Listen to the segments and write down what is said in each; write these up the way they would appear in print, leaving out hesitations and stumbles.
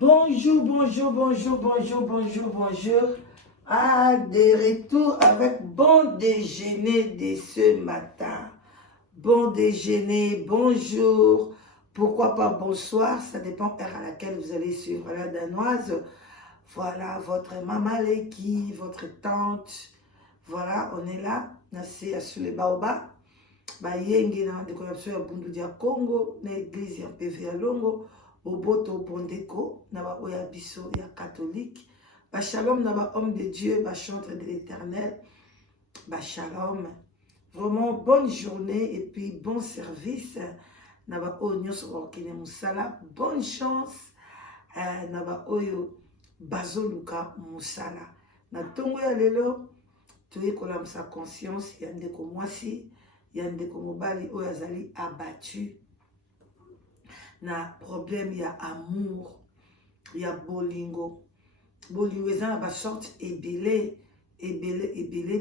Bonjour, bonjour, bonjour, bonjour, bonjour, bonjour. Ah, de retour avec bon déjeuner de ce matin. Bon déjeuner, bonjour. Pourquoi pas bonsoir, ça dépend de l'heure à laquelle vous allez suivre la danoise. Voilà, votre maman Leki, votre tante. Voilà, on est là. Nasi sur les baobas. Bayenge na décoration ya bundu dia Congo, na église ya PV ya Longo, boboto bondeko, na ba oya biso ya catholique. Ba shalom na ba homme de Dieu, ba chantre de l'éternel. Ba shalom. Vraiment bonne journée et puis bon service. Na ba oyo nyonso okine musala, bonne chance. Na ba oyo bazoluka musala. Na tongo ya lelo, toye kolamsa conscience ya ndeko mwasi. Yandeko mobali oyo azali abattu na problème ya amour ya bolingo eza na ba sorte ebele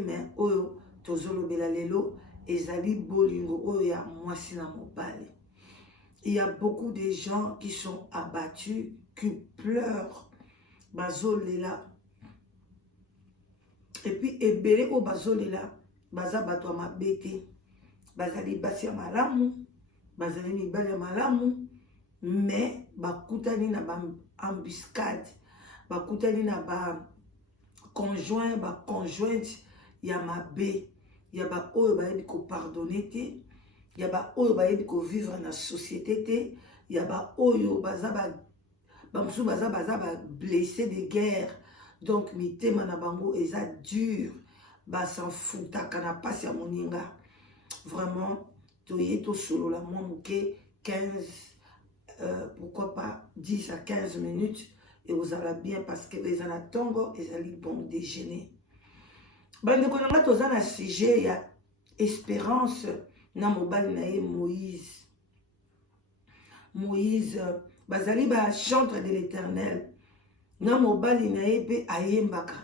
mais oyo tozolobela lelo ezali bolingo oyo ya mwasi na mobali. Il y a beaucoup de gens qui sont abattus, qui pleurent, bazolela, et puis ebele oyo bazolela baza bato ya mabe te. Bazali basi ya malamu, bazali mibali ya malamu, mais bakutani na ba embuscade, bakutani na ba conjoint, ba conjointe ya mabe, ya ba oyo bayebi ko pardonner te, ya ba oyo bayebi ko vivre na société te, ya ba oyo baza musu baza blessé de guerre, donc mitema na bango eza dur, ba s'en foutaka na pasi ya moninga. Vraiment, toye to solo la moi mouke 15, pourquoi pas 10 à 15 minutes et vous allez bien parce que les anatongo et allez bon déjeuner. Bande konanga toza na sujet ya espérance na mobali na ye Moïse. Moïse bazali ba chantre de l'éternel. Na mobali na ye pe ayembaka.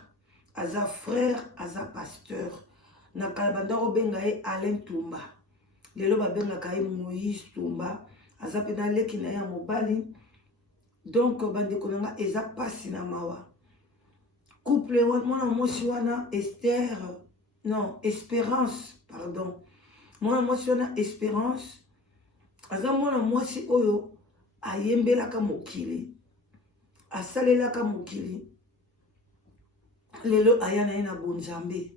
Aza frère, aza pasteur. Na kalabanda obenga ye Alain Tumba. Lelo babenga ka ye Moïse Tumba. Aza pe na leki na ya mobali. Donc bande konanga eza pasi na mawa. Couple mwana mwasi wana Esther, non, Espérance, pardon. Mwana mwasi wana Espérance. Aza mwana mwasi oyo ayembelaka mokili. Asalelaka mokili. Lelo aya na ye na bonzambe.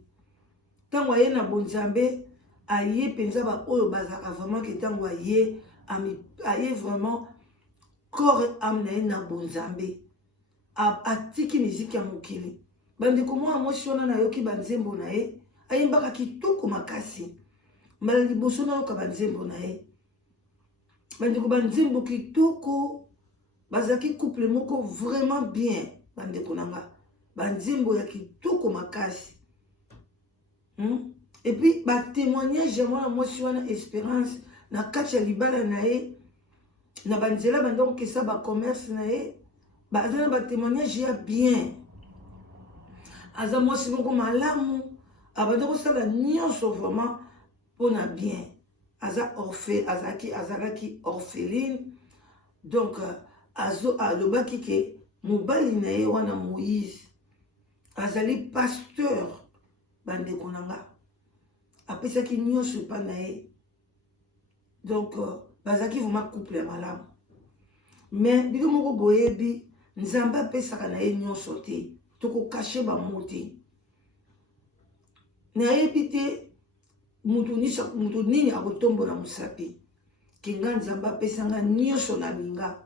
Tango aye na bonzambe, aye penza ba oyo bazaka vraiment que tango aye vraiment corps âme na ye na bonzambe. Atiki miziki ya mokili. Bandeko mwa mwasi wana na yoki banzembo na ye, ayembaka kitoko makasi. Mbala liboso na yoka banzembo na ye. Bandeko banzembo kitoko, bazaki couple moko vraiment bien, bandeko nanga. Banzembo ya kitoko makasi. Et puis, ba témoignage ya mwana mwasi wana Espérance na kati ya libala na ye na banzela bandoko kesa ba commerce na ye bazana ba témoignage ya bien. Aza mwasi moko malamu abandoko sala nyonso vraiment pona bien. Aza azalaki orpheline. Donc alobaki ke mobali na ye wana Moïse azali pasteur. Bandeko nanga apesaki nyonso pa na ye. Donc bazaki vraiment couple ya malamu, mais biko moko boyebi nzambe apesaka na ye nyonso te, tokokashe bamo te. Nayebi te mutu nini akotombola mosapi kinga nzambe apesanga nyonso na linga.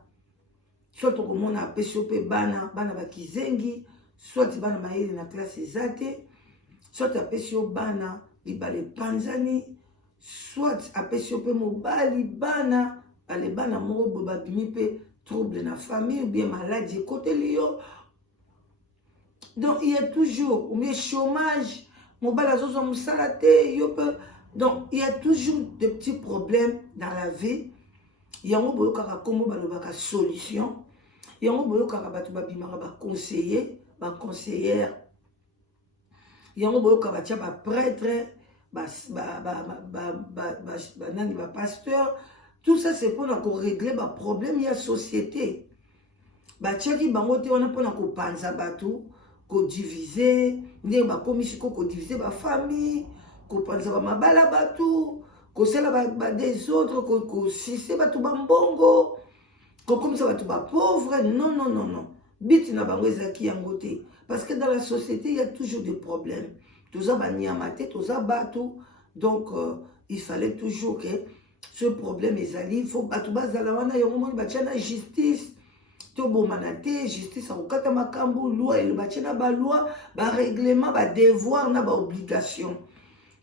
Soit tokomona apesi yo pe bana bakizengi, soit bana mayele na classe eza te, soit apesi yo bana libale panzani, soit apesi yo pe mobali bana bale bana moko bo babimi pe trouble na famille ou bien maladie ekoteli yo. Donc il y a toujours ou bien chômage, mobali azozwa mosala te yo pe. Donc il y a toujours des petits problèmes dans la vie. Yango boyokaka kombo balobaka solution. Yango boyokaka bato babimaka ba conseiller, ba conseillère. Yango boyoka batia ba prêtre, ba pasteur. Tout ça c'est pour régler ba problème ya société. batiaki bango te wana mpona kopanza bato kodivize ndenge bakomi siko kodivize bafamille kopanza bamabala bato kosala des autres kosise bato bambongo kokomisa bato bapauvre. Non, non, non, non. Biti na bango ezaki yango te. Parce que dans la société, il y a toujours des problèmes. Toza banyamate, toza bato. Donc, il fallait toujours que ce problème ezali. Il faut bato bazala wana yongo moni batia na justice. To bomana te, justice akokata makambo, loi et le batia na ba loi, ba règlement, ba devoir na ba obligation.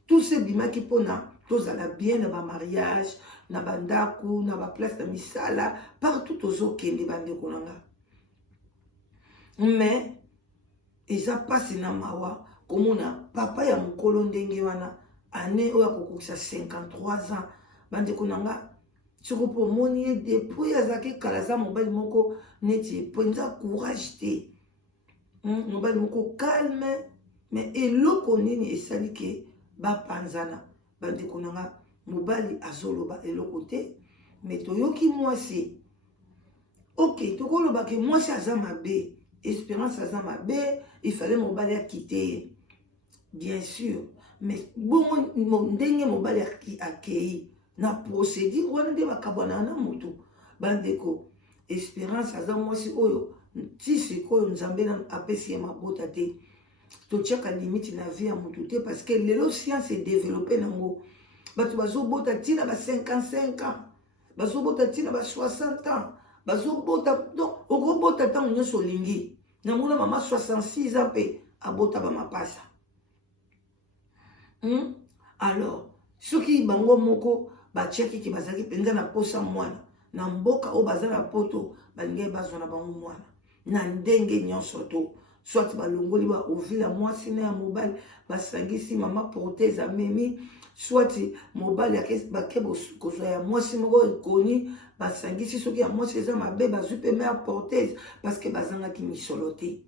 Tout ce bimaki pona tozala bien na ba mariage, na ba ndako, na ba place na misala, partout tozokende bandeko nanga. Mais eza pasi na mawa komona papa ya mokolo ndenge wana ane oya kokokisa 53 ans bandeko nanga soko po moni ye depuis azaki kala za mobali moko neti penza courage te mobali moko calme mais eloko nini esali ke bapanzana bandeko nanga mobali azoloba eloko te mais toyoki mwasi ok tokoloba ke mwasi aza mabe Espérance aza mabe, il fallait mobali a quitter. Bien sûr. Mais bon, ndenge mobali a kei. Na procédure, wana de bakabwana na mutu. Bandeko, Espérance aza mwasi oyo. Tisi koyo nzambe na apesi mabota te. To tchaka limite na vie ya mutu te. Parce que lelo science est développée nango. Batu bazo bota tina ba 55 ans. Bazo bota tina ba 60 ans. Bazobota donc okobota tant nyonso lingi na mona mama 66 ans pe abota ba mapasa alors soki bango moko ba cheki ki bazaki penza na posa mwana na mboka o bazana poto balingai bazona bango mwana na ndenge nyonso to soit balongoli ba ovila mwasi na ya mobile basangisi mama prothèse amemi soit mobile yake kozwa ya mwasi moko ekoni basangisi soki ya mwasi eza mabe bazwi pe me ya prothèse parce que bazangaki misolo te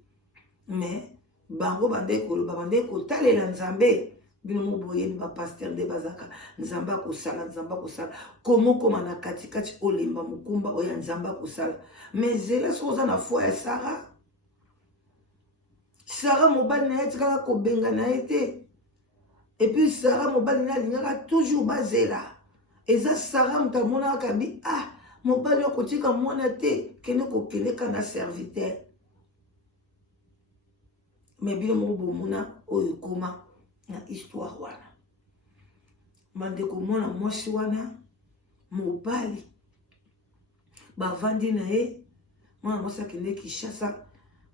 mais bango bandeki koloba bandeki kotalela nzambe bino moboyeni bapaster nde bazaka nzambe akosala nzambe akosala komokoma na katikati olemba mokumba oyo nzambe akosala mais zela soki oza na foi ya Sarah mobali na ye tikala kobenga na ye te. Et puis Sarah mobali na lingaka toujours bazela. Eza Sarah mutamona kabi ah mobali okotika mwana te kene kokeleka na serviteur. Mais bino mobo mona oyo koma na histoire wana. Mandeko mwana mwasi wana mobali bavandi na ye mwana mwasi akende Kinshasa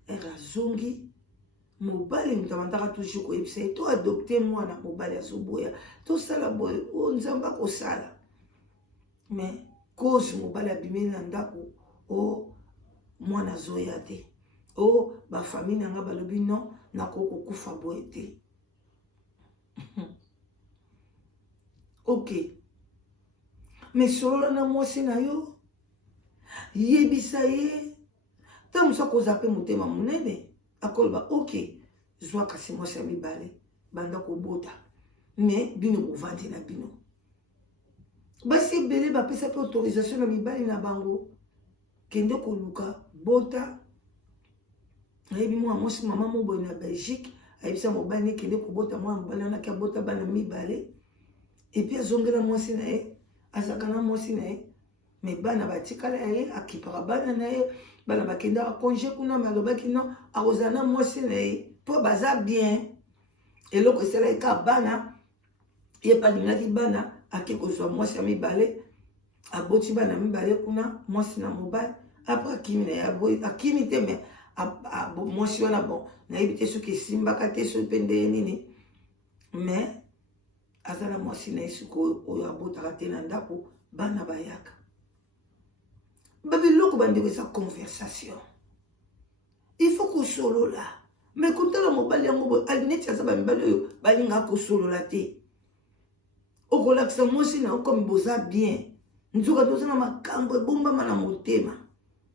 erazongi mobali mutamandaka toujours koyebisa ye to adopte mwana mobali azoboya tosala boye o nzambe akosala mais cause mobali abimeli na ndako o mwana azoya te o bafamille nanga balobi non nakokokufa boye te ok mais solola na mwasi na yo yebisa ye ta mosu akoza mpe motema monene akoloba ok zwa kasi mwasi ya mibale banda kobota mais bino bovandi na bino basi ebele bapesa mpe autorisation na mibali na bango kende koluka bota nayebi mwana mwasi mama moboye na Belgique ayebisa mobali ne kende kobota mwana mobali anaki abota bana mibale epuis azongela mwasi na ye azaka na mwasi na ye mais bana batikala ya ye akipaka bana na ye bana bakendaka congé kuna me alobaki non akozala na mwasi na ye mpo baza bien eloko esala eka bana ye palingaki bana ake kozwa mwasi ya mibale aboti bana mibale kuna mwasi na mobali apres akimi na ye akimi te me mwasi wana bon nayebi te soki esimbaka te so mpe nde nini mais aza na mwasi na ye soki oyo abotaka te na ndako bana bayaka babiloko bandeko eza conversation il faut kosolola mais kotala mobali yango boye alineti aza bamibali oyo balingaka kosolola te okolakisa mwasi na okomi boza bien nzoka toza na makambo ebombama na motema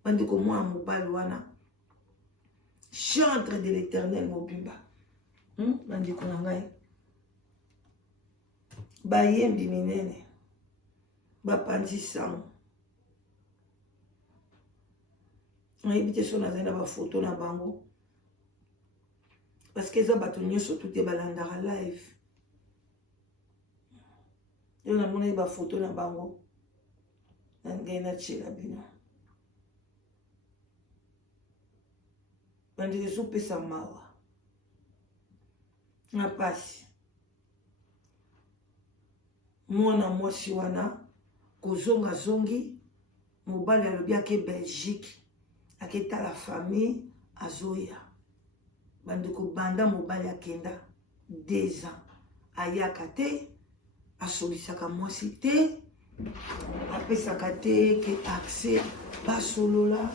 bandeko mwana mobali wana chantre de l'éternel mobimba bandeko na ngai bayembi minene bapanzi sango nayebi so nazali na bafoto na bango parce que eza bato nyonso tout balandaka live yo namoni bafoto na bango na ngai natiela bino bandeko ezopesa mawa na pasi mwana mwasi wana kozonga zongi mobali alobi ake Belgique aketala famille azoya bandeko banda mobali akenda 2 ans ayaka te asolisaka mwasi te apesaka te ke accès basolola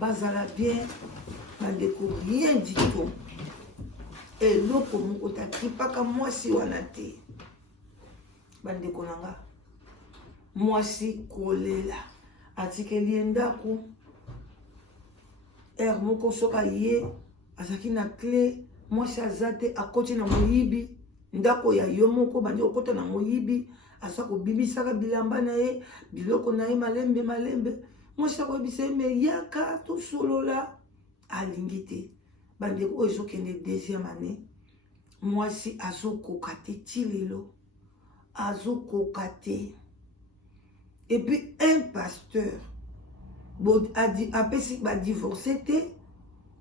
bazala bien bandeko rien du tout eloko moko takipaka mwasi wana te bandeko nanga mwasi kolela atikeli ndako moko soka ye azaki na clé mwasi azate akoti na moyibi ndako ya yo moko bandi okota na moyibi asa kobibisaka bilamba na ye biloko na ye malembe mwasi akoyebisa ye me yaka tosolola alingi te bandeko oyo ezokende 2e année mwasi azokoka te ti lelo azokoka te et puis un pasteur apesi badivorce te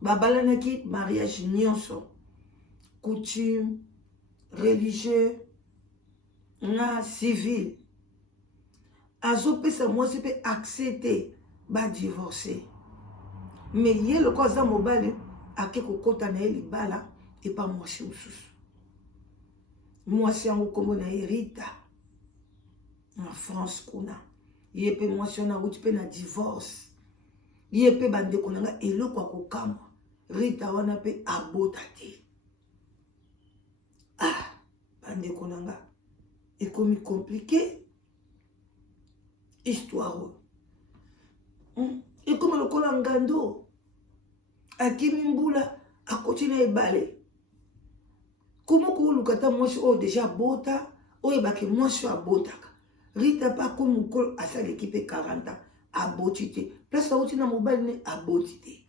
babalanaki mariage nyonso coutume religieux na civil azopesa mwasi mpe accès te badivorce mais ye loko aza mobali ake kokota na ye libala epa mwasi mosusu mwasi yango kombo na ye Rita na France kuna ye mpe mwasi wana awuti mpe na divorce ye mpe bandeko na nga eloko akokamwa Rita wana mpe abota te bandeko na nga ekomi compliqué histoire ekomi lokola ngando akimi mbula akoti na ebale komo koluka ta mwasi oyo deja abota oyebaki mwasi oyo abotaka Rita pa komi mokolo asaleki mpe 40 ans aboti te place awuti na mobali ne aboti te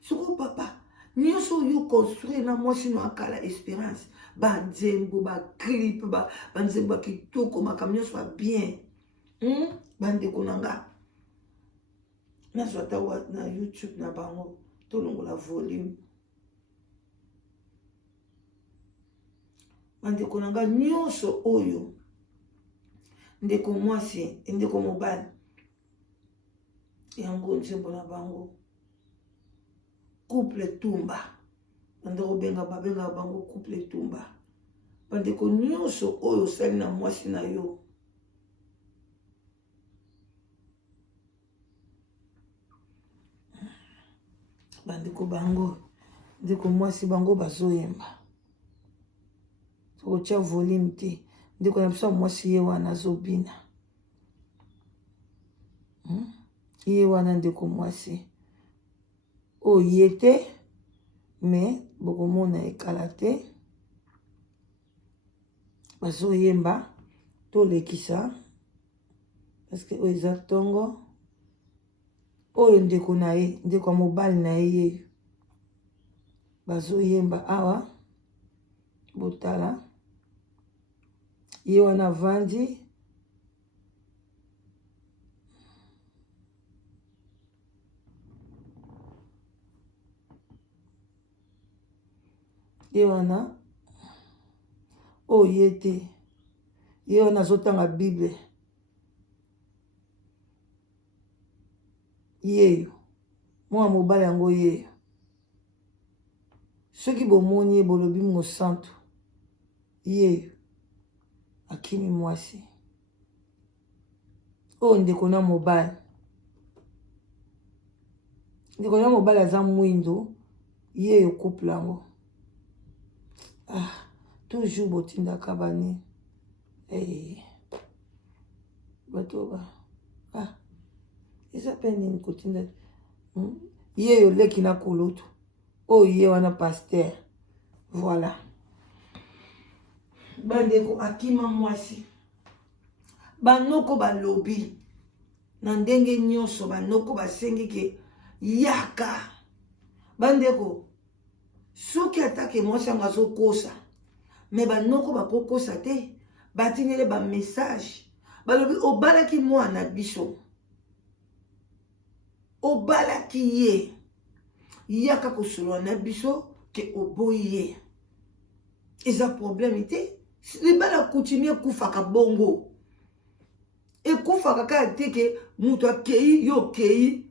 soko papa nyonso oyo construire na mwasi no akala espérance banzembo baclipe banzembo bakitoko makambo nyonso babien bandeko na nga nazwa ata na YouTube na bango tolongola volume bandeko na nga nyonso oyo ndeko mwasi ndeko mobali yango nzembo na bango couple tumba bandeko babenga bango couple tumba bandeko nyonso oyo osali na mwasi na yo bandeko bango ndeko mwasi bango bazoyemba tokotia volume te ndeko na biso mwasi ye wana azobina ye wana ndeko mwasi oyo ye te me bokomona ekala te bazoyemba tolekisa parceke oyo eza ntongo oyo ndeko na ye ndeko ya mobali na ye yeyo bazoyemba awa botala ye wana vandi ye wana oyo ye te ye wana azotanga bible yeyo mwana mobali yango yeyo soki bomoni ye bolobi mosantu yeyo akimi mwasi oyo ndeko na mobali aza mwindo yeyo couple yango toujours botindaka bani bato eza pe nini kotinda yeyo leki na kulutu oyo ye wana paster voilà bandeko akima mwasi banoko balobi na ndenge nyonso banoko basengi ke yaka bandeko soki atake mwasi yango azokosa me banoko bakokosa te batinele bamessage balobi obalaki mwana biso obalaki ye yaka kosolola na biso ke oboyi ye eza problème te libala coutumier ekufaka bongo ekufaka kaka te ke moto akei yo okei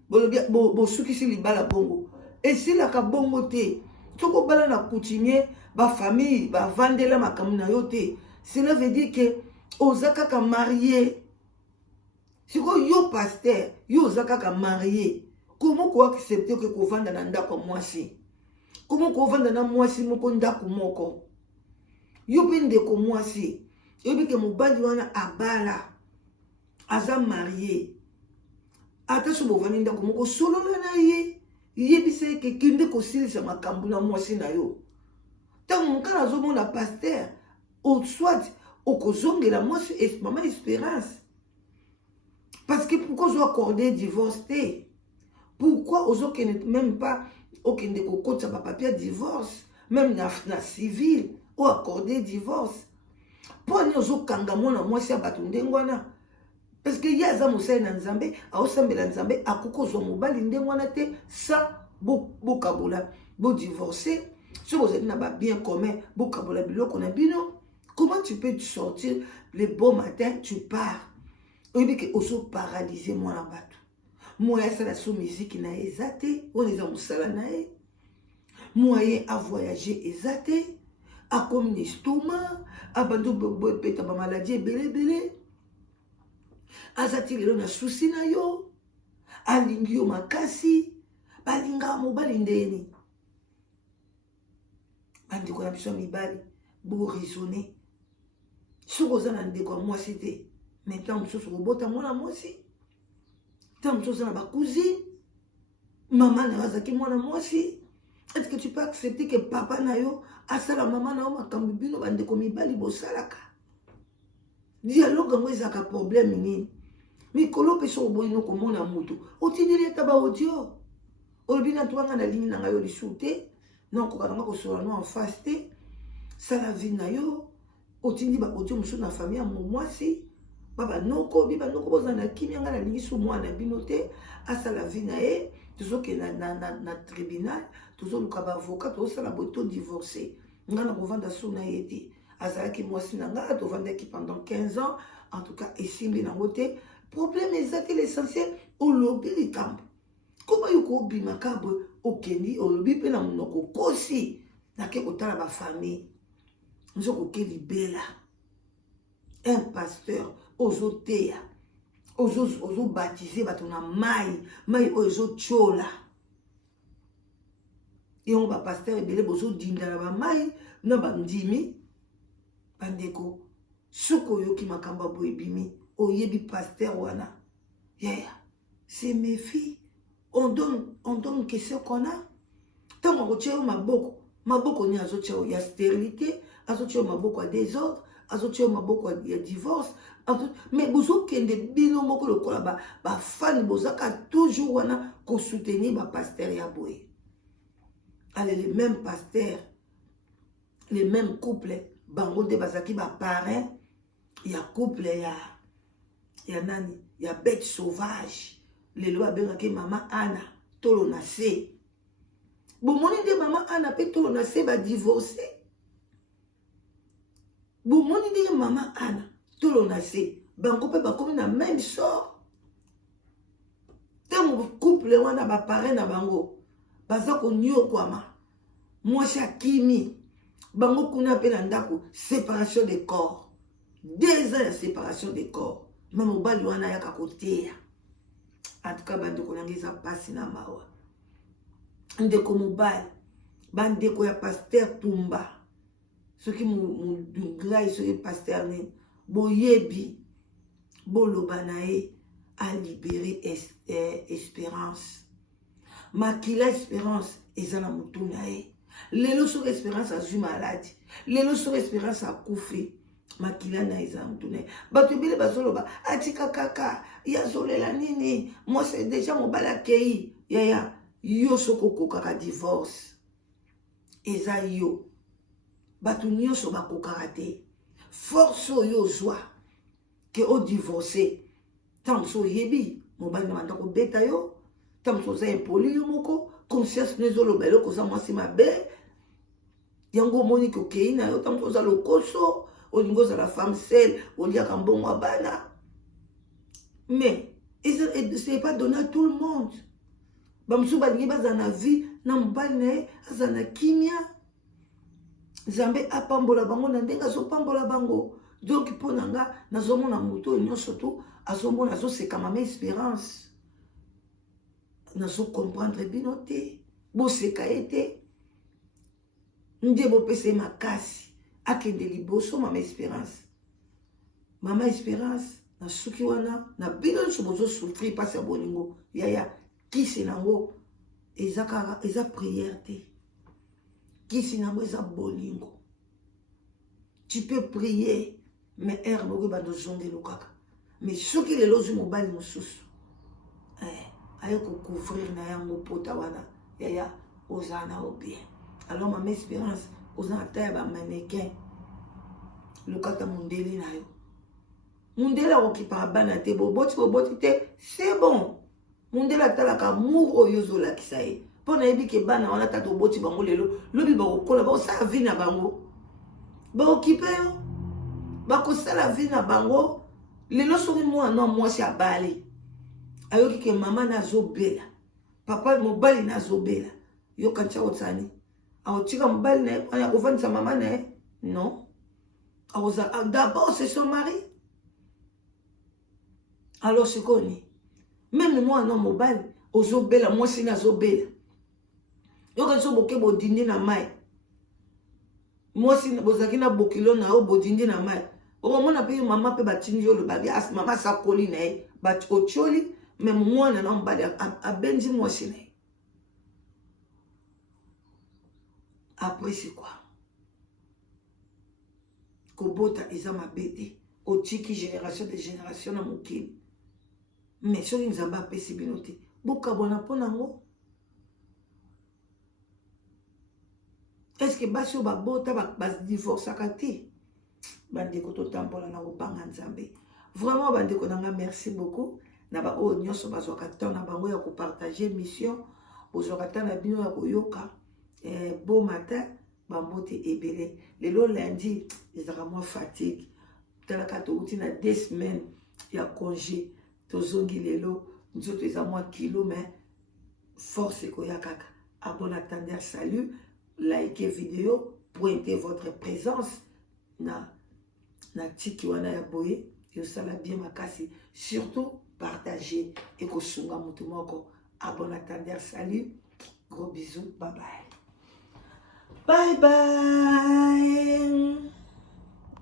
bosukisi libala bongo esilaka bongo te soki obala na coutumier bafamille bavandela makambo na yo te cela veut dire ke oza kaka marié sikoyo yo pasteur yo oza kaka marié komo koaccepte ke kovanda na ndako ya mwasi komo kovanda na mwasi moko ndako moko yo mpe ndeko mwasi yobi ke mobali wana abala aza marié ata so bovandi ndako moko solola na ye yebisa ye ke kende kosilisa makambo na mwasi na yo ntango mokana azomona pasteur oswat okozongela mwasi mama espérance parce que pourquoi ozo accorder divorce te pourquoi ozokende même pas okende kokotisa bapapier ya divorce même na civil o accorder divorce mpo ani ozokanga mwana mwasi ya bato ndenge wana parce que ye aza mosali na nzambe aosambela nzambe akoki kozwa mobali ndenge wana te sa bokabola bodivorce so bozali na babien commun bokabola biloko na bino. Comment tu peux sortir le bon matin tu pars oyebi ke ozoparalysé mwana bato moyen asala so miziki na ye eza te oyo eza mosala na ye moyen avoyage eza te akomi na estomac abandi bopeta bamaladi ebele aza ti lelo na susi na yo alingi yo makasi balingaka mobali ndeni bandeko na biso ya mibali boraisonne soki oza na ndeko ya mwasi te mais ntango mosusu kobota mwana mwasi ntango mosusu oza na bacousine mama na yo azalaki mwana mwasi est-ce que tu peux accepter que papa na yo asala mama na yo makambo bino bandeko mibali bosalaka dialogue yango ezalaka problème nini mikolo mpe soko boyino komona moto otindeli ata baaudio olobi na tobanga na ligne na ngai yo lisu te nakoka nanga kosola no en face te sala vie na yo otindi baaudio mosusu na famille ya momwasi babanoko bozala na kimia ngai nalingi so mwana bino te asala vie na ye tozokende na tribunal tozoluka baavocat tozosala boye todivorce ngai na kovanda so na ye te azalaki mwasi na ngai tovandaki pendant 15 ans en tout cas esimbi nango te problème eza te l'essentiel olobi likambo koma yo kobimaka boye okendi olobi mpe na monoko kosi nake kotala bafamille nzokoke libela un pasteur ozoteya ozobatize bato na mai oyo ezotyola yango bapasteur ebele bozodinda na bamai na bandimi bandeko soki oyoki makambo boye ebimi oyebi pasteur wana yaya c'est mes filles on donne que ce qu'on a ntango akotia yo maboko ni azotia yo ya stérilité azotia yo maboko ya désordre azotia yo maboko ya divorce mais bozokende bino moko lokola bafani bozaka toujours wana kosoutenir bapasteur ya boye ale les mêmes pasteurs les mêmes couples bango nde bazalaki baparrain ya couple ya nani ya bête sauvage lelo abengaki mama Anna tolo na se bomoni nde mama Anna pe tolo na se badivorce bomoni nde mama Anna tolo na se bango mpe bakomi na même sort ntango couple wana baparrain na bango baza koniokwama mwasi akimi bango kuna mpe na ndako séparation de corps 2 ans ya séparation de corps ma mobali wana ayaka koteya en tout cas bandeko nange eza mpasi na mawa ndeko mobali bandeko ya pasteur Tumba soki ngai soki pasteur nini boyebi boloba na ye alibere espérance makila espérance eza na motu na ye lelo soki espérance azwi maladi lelo soki espérance akufi makila na eza na motu na ye bato ebele bazoloba atika kaka yazolela nini mwasi deja mobali akei yaya yo soko kokaka divorce eza yo bato nyonso bakokaka te force oyo ozwa ke odivorce ntango mosusu oyebi mobali na banda kobeta yo ntango mosusu oza impoli yo moko conscience no ezoloba eloko oza mwasi mabe yango omoni ke okei na yo ntango mosusu oza lokoso olingi ozala femme sele oliaka mbongo ya bana mais ce n'est pas donné à tout le monde bamosusu balingi bazala na vie na mobali na ye azala na kimia nzambe apambola bango na ndenge azopambola bango donc mpo na nga nazomona moto oyo nyonso tu azomona azoseka mama espérance nazokomprendre bino te boseka ye te nde bopesa ye makasi akende liboso mama espérance na suki wana na bino nyonso bozosouffrir mpasi ya bolingo yaya kisi nango eza prière te kisi nango eza bolingo tu peux prier mais ere moko ebanda ozongelo kaka mais soki lelo ozwi mobali mosusu aye kocouvrir na yango pota wana yaya oza na o bien alors mama espérance oza na ta ya bamannequin lokata mondele na yo mondele akokipaka bana te boboti te c'est bon mondele atalaka amour oyo ozolakisa ye mpo nayebi ke bana wana tata oboti bango lelo lobi bakokola bakosala vi na bango baokipe yo bakosala vi na bango lelo soki mwana mwasi abali ayoki ke mama na azobela papa mobali na azobela yo kanti akotani akotika mobali na ye wana akofandisa mama na ye non akozala d'abord c'est son mari alors sikoni même mwana mobali ozobela mwasi na azobela yo kanti so boke bodindi na mai mwasi bozalaki na bokilo na yo bodindi na mai okomona mpe mama mpe batindi yo lobaki mama asakoli na ye otioli me mwana na mobali abendi mwasi na ye après c'est quoi kobota eza mabe te otiki génération de génération na mokili mais soki nzambe apesi bino te bokabwana mpo nango est-ce que basi oyo babota badivorcaka te bandeko totambola na kobanga nzambe vraiment bandeko nanga merci beaucoup na baoyo nyonso bazwaka temps na bango ya kopartage mission bozwaka temps na bino ya koyoka bon matin bambote ebele lelo lundi ezalaka mwa fatigue talaka touti na 2 semaines ya congé tozongi lelo nzoto eza mwa kilo mais force ekoya kaka abon attendez salut likez vidéo pointez votre présence na tiki wana ya boye yosala bien makasi surtout partager et kosunga mutu moko abon attendez salut gros bisous bye bye bye bye